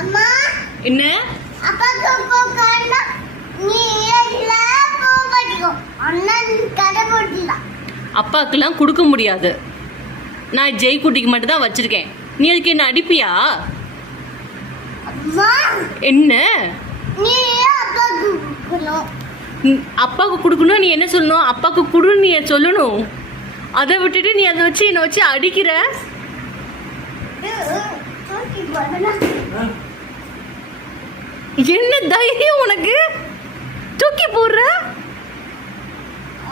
அம்மா என்ன அப்பாக்கு போகானா நீ ஏல போடிக்கோ அண்ணன் கடை போடிடலாம். அப்பாக்கெல்லாம் கொடுக்க முடியாது. நான் ஜெய்குட்டிக்கு மட்டும் தான் வச்சிருக்கேன். நீ அதுக்கு என்ன அடிப்பியா? அம்மா என்ன நீ அப்பாக்கு கொடுக்கணும். அப்பாவுக்கு கொடுக்கணும். நீ என்ன சொல்லணும்? அப்பாவுக்கு கொடுன்னு நீ சொல்லணும். அதை விட்டுட்டு நீ அதை வச்சு என்னை வச்சு அடிக்கிற. என்ன தைரியம் உனக்கு? தூக்கி போடுற.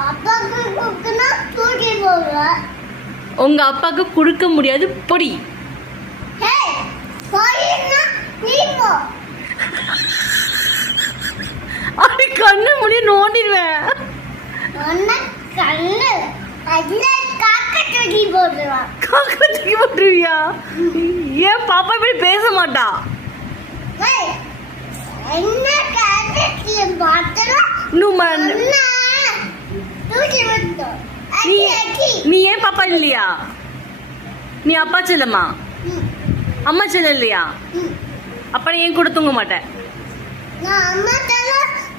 அப்பாக்கு கொடுக்கணும் தூக்கி போடுற. உங்க அப்பாவுக்கு கொடுக்க முடியாது. பொடி. ஹே போயினா நீ போ. அப்படி கண்ணு முடிய நோண்டிடுவேன். அண்ணா கண்ணு அதுல காக்கா தூக்கி போடுவா. காக்கா தூக்கி போட்டுருவியா? ஏன் பாப்பா இப்படி பேச மாட்டா? ஏய் என்ன காக்கா பாத்தல தூக்கி போடு. நீ ஏன் பாப்பா இல்லையா? நீ அப்பா செல்லம்மா, அம்மா செல்லம் இல்லையா? அப்ப நீ ஏன் கூட தூங்க மாட்டேன்? நான் அம்மா தல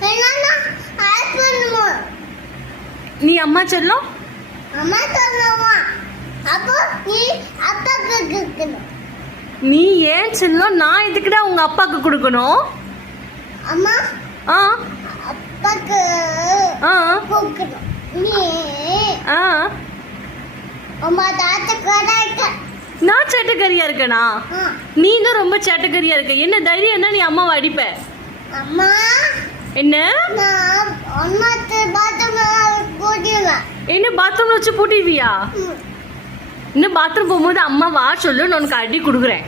என்னன்னா ஹெல்ப் பண்ணுவோம். நீ அம்மா செல்லம், அம்மா தலவா அப்போ நீ அப்பாக்கு கொடுக்கணும். நீ ஏன் செல்லம்? நான் இதுக்குடா உங்க அப்பாக்கு கொடுக்கணும். அம்மா ஆ அப்பாக்கு ஆ கொடுக்கணும். நீ ஆ அம்மா தாத்தா கடாய்க்க. நான் சேட்டக்கரியா இருக்கேனா? நீ தான் ரொம்ப சேட்டக்கரியா இருக்க. என்ன தைரியம் என்ன நீ அம்மாவை அடிப்ப? அம்மா என்ன நான் அம்மா பாத்ரூம்ல போடுவேன். என்ன பாத்ரூம்ல வச்சு பூட்டிடுவியா? இன்னும் பாத்ரூம் போகும்போது அம்மா வா சொல்லு, நான் உனக்கு அடி கொடுக்குறேன்.